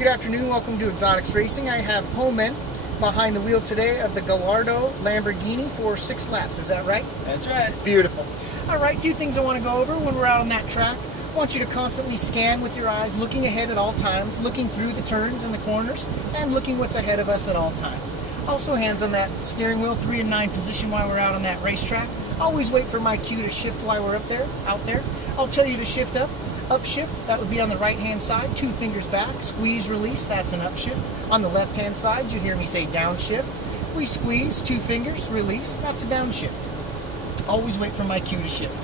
Good afternoon, welcome to Exotics Racing. I have Homan behind the wheel today of the Gallardo Lamborghini for 6 laps, is that right? That's right. Beautiful. All right, a few things I want to go over when we're out on that track. I want you to constantly scan with your eyes, looking ahead at all times, looking through the turns and the corners, and looking what's ahead of us at all times. Also hands on that steering wheel, 3 and 9 position while we're out on that racetrack. Always wait for my cue to shift while we're out there. I'll tell you to shift up. Upshift, that would be on the right-hand side, 2 fingers back. Squeeze, release, that's an upshift. On the left-hand side, you hear me say downshift. We squeeze, 2 fingers, release, that's a downshift. Always wait for my cue to shift.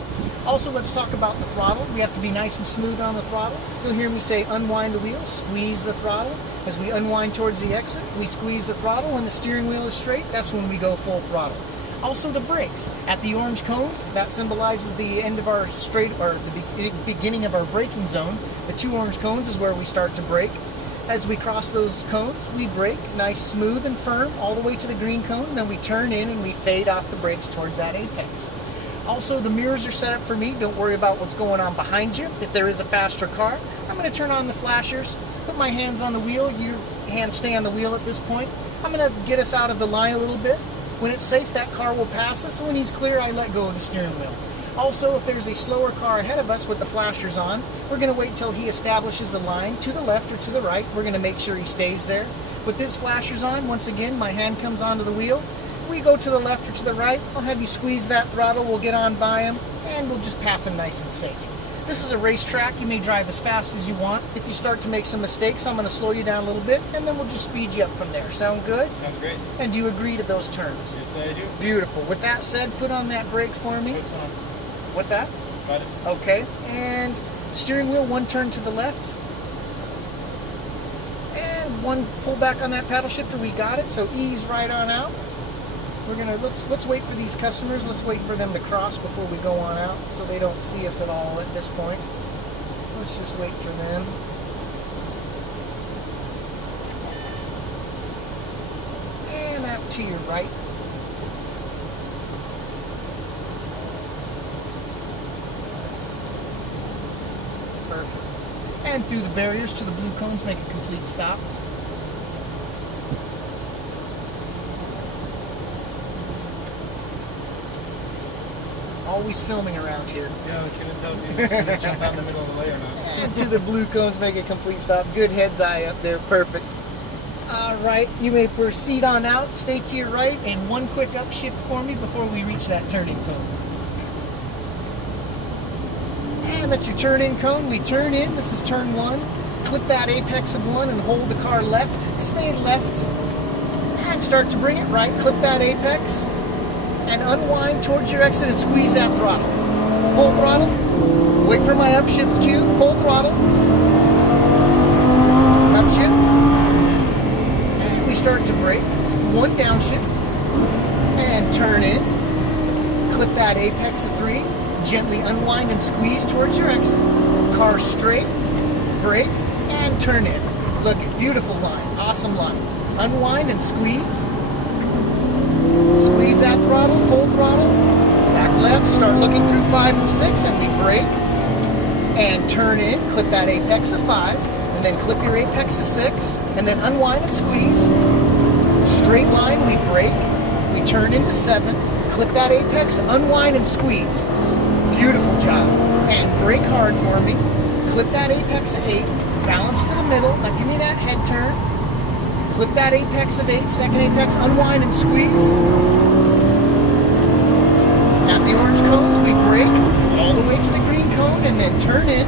Also, let's talk about the throttle. We have to be nice and smooth on the throttle. You'll hear me say unwind the wheel, squeeze the throttle. As we unwind towards the exit, we squeeze the throttle. When the steering wheel is straight, that's when we go full throttle. Also the brakes. At the orange cones, that symbolizes the end of our straight, or the beginning of our braking zone. The 2 orange cones is where we start to brake. As we cross those cones, we brake nice, smooth and firm all the way to the green cone. Then we turn in and we fade off the brakes towards that apex. Also, the mirrors are set up for me. Don't worry about what's going on behind you. If there is a faster car, I'm going to turn on the flashers, put my hands on the wheel. Your hands stay on the wheel at this point. I'm going to get us out of the line a little bit. When it's safe, that car will pass us. When he's clear, I let go of the steering wheel. Also, if there's a slower car ahead of us with the flashers on, we're going to wait till he establishes a line to the left or to the right. We're going to make sure he stays there. With his flashers on, once again, my hand comes onto the wheel. We go to the left or to the right. I'll have you squeeze that throttle. We'll get on by him, and we'll just pass him nice and safe. This is a racetrack. You may drive as fast as you want. If you start to make some mistakes, I'm going to slow you down a little bit, and then we'll just speed you up from there. Sound good? Sounds great. And do you agree to those terms? Yes, I do. Beautiful. With that said, foot on that brake for me. Foot's on. What's that? Got it. Okay. And steering wheel, 1 turn to the left. And 1 pull back on that paddle shifter. We got it. So ease right on out. We're gonna let's wait for these customers. Let's wait for them to cross before we go on out, so they don't see us at all at this point. Let's just wait for them. And out to your right. Perfect. And through the barriers to the blue cones, make a complete stop. Always filming around here. Yeah, I couldn't tell if you going to jump out in the middle of the lane or not. And to the blue cones, make a complete stop. Good head's eye up there, perfect. All right, you may proceed on out. Stay to your right, and 1 quick upshift for me before we reach that turning cone. And that's your turn-in cone. We turn in. This is turn 1. Clip that apex of 1 and hold the car left. Stay left, and start to bring it right. Clip that apex. And unwind towards your exit and squeeze that throttle. Full throttle. Wait for my upshift cue. Full throttle. Upshift. And we start to brake. 1 downshift. And turn in. Clip that apex of 3. Gently unwind and squeeze towards your exit. Car straight. Brake. And turn in. Look at beautiful line. Awesome line. Unwind and squeeze. Squeeze that throttle, full throttle, back left, start looking through 5 and 6, and we brake, and turn in, clip that apex of 5, and then clip your apex of 6, and then unwind and squeeze, straight line, we brake, we turn into 7, clip that apex, unwind and squeeze, beautiful job, and brake hard for me, clip that apex of 8, balance to the middle, now give me that head turn, clip that apex of 8, second apex, unwind and squeeze. At the orange cones, we brake all the way to the green cone and then turn in.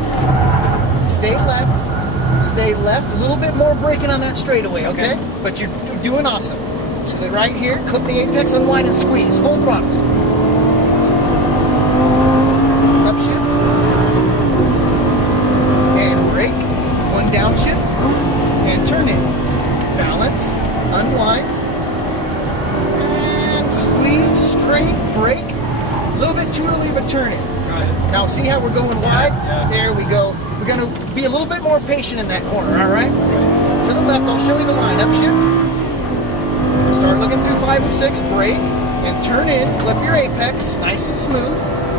Stay left, a little bit more braking on that straightaway, okay? But you're doing awesome. To the right here, clip the apex, unwind and squeeze, full throttle. Upshift. And brake, 1 downshift, and turn in. Balance, unwind, and squeeze, straight, brake. A little bit too early of a turn in. Got it. Now see how we're going wide? Yeah. There we go. We're going to be a little bit more patient in that corner, all right? To the left, I'll show you the line. Upshift. Start looking through 5 and 6, brake, and turn in, clip your apex, nice and smooth.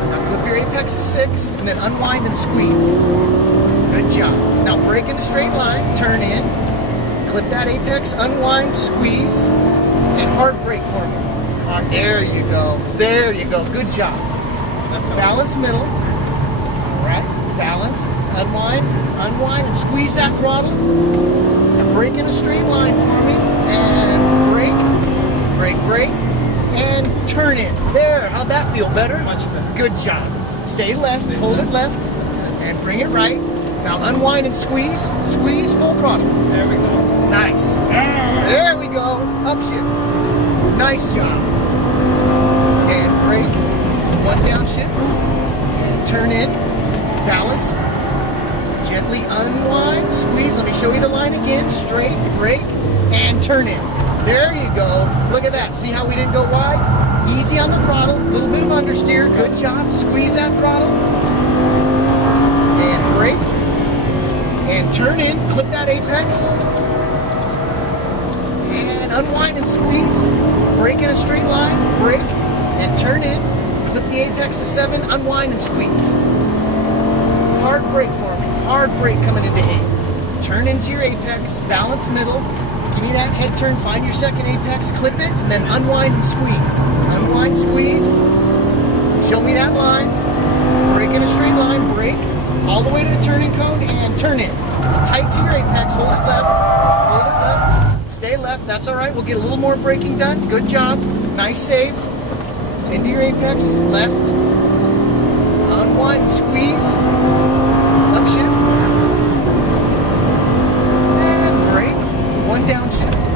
Now clip your apex to 6, and then unwind and squeeze. Good job. Now brake in a straight line, turn in, clip that apex, unwind, squeeze, and hard brake for me. There you go. There you go. Good job. Balance middle. All right. Balance. Unwind. Unwind and squeeze that throttle. And brake in a straight line for me. And brake. Brake, brake. And turn it. There. How'd that feel? Better? Much better. Good job. Stay left. Hold it left. And bring it right. Now unwind and squeeze. Squeeze full throttle. There we go. Nice. There we go. Upshift. Nice job. And brake. One downshift. And turn in. Balance. Gently unwind. Squeeze. Let me show you the line again. Straight. Brake. And turn in. There you go. Look at that. See how we didn't go wide? Easy on the throttle. A little bit of understeer. Good job. Squeeze that throttle. And brake. And turn in. Clip that apex. And unwind and squeeze. Brake in a straight line. Brake. And turn in. Clip the apex to 7. Unwind and squeeze. Hard brake for me. Hard brake coming into 8. Turn into your apex. Balance middle. Give me that head turn. Find your second apex. Clip it. And then unwind and squeeze. Unwind, squeeze. Show me that line. Brake in a straight line. Brake. All the way to the turning cone and turn in. Tight to your apex. Hold it left. Hold it left. Stay left. That's all right. We'll get a little more braking done. Good job. Nice save. Into your apex. Left. Unwind and squeeze. Upshift. And brake. One downshift.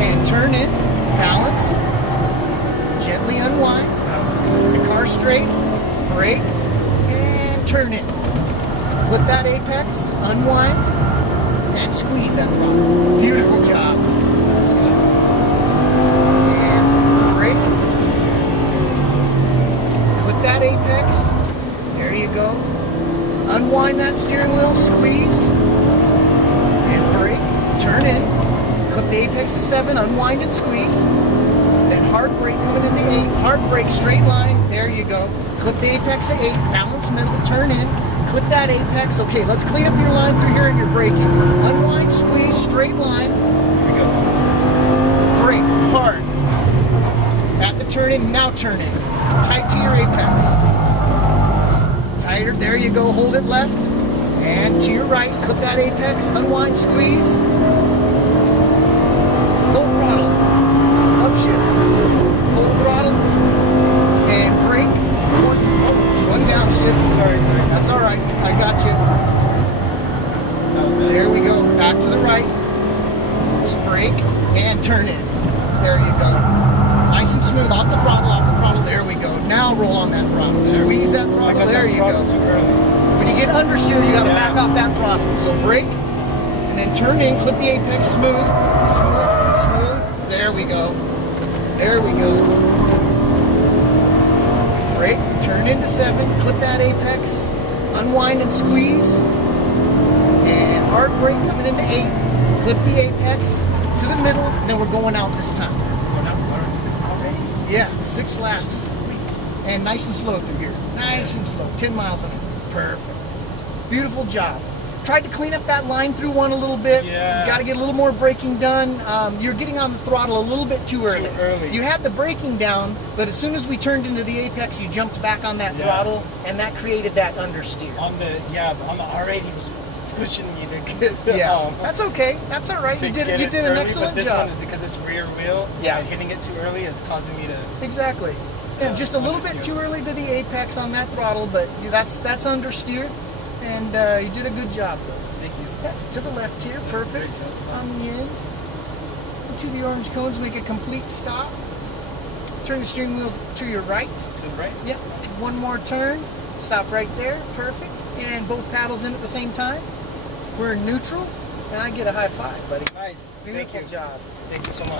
And turn in. Balance. Gently unwind. The car straight. Brake. And turn in. Clip that apex. Unwind. And squeeze that throttle. Beautiful job. And brake. Clip that apex. There you go. Unwind that steering wheel. Squeeze. And brake. Turn in. Clip the apex to 7. Unwind and squeeze. Then hard brake coming into 8. Hard brake straight line. There you go. Clip the apex at 8. Balance middle. Turn in. Clip that apex. Okay, let's clean up your line through here and your braking. Unwind, squeeze, straight line. Here we go. Brake, hard. At the turn in, now turn in. Tight to your apex. Tighter, there you go. Hold it left. And to your right, clip that apex. Unwind, squeeze. Full throttle. Upshift. Full throttle. And brake. One downshift. Sorry. That's all right. I got you. There we go. Back to the right. Just brake and turn in. There you go. Nice and smooth. Off the throttle. Off the throttle. There we go. Now roll on that throttle. Squeeze that throttle. There you go. Too early. When you get understeer, you got to back off that throttle. So brake and then turn in. Clip the apex. Smooth. Smooth. Smooth. There we go. There we go. Brake, turn into 7, clip that apex, unwind and squeeze, and hard brake coming into 8, clip the apex to the middle, then we're going out this time. Going out already? Yeah, 6 laps. And nice and slow through here. Nice and slow, 10 miles an hour. Perfect. Beautiful job. Tried to clean up that line through one a little bit. Yeah. Got to get a little more braking done. You're getting on the throttle a little bit too early. You had the braking down, but as soon as we turned into the apex, you jumped back on that throttle, and that created that understeer. On the R8, he was pushing me to get. Yeah, that's okay. That's all right. You did an excellent but this job. one, because it's rear wheel, and hitting it too early, it's causing me to. Exactly. Yeah, just a little bit too early to the apex on that throttle, but that's understeer. And you did a good job, though. Thank you. Yeah, to the left here, perfect. On the end. To the orange cones, make a complete stop. Turn the steering wheel to your right. To the right? Yep. One more turn. Stop right there. Perfect. And both paddles in at the same time. We're in neutral. And I get a high five, buddy. Nice. Beautiful job. Thank you so much.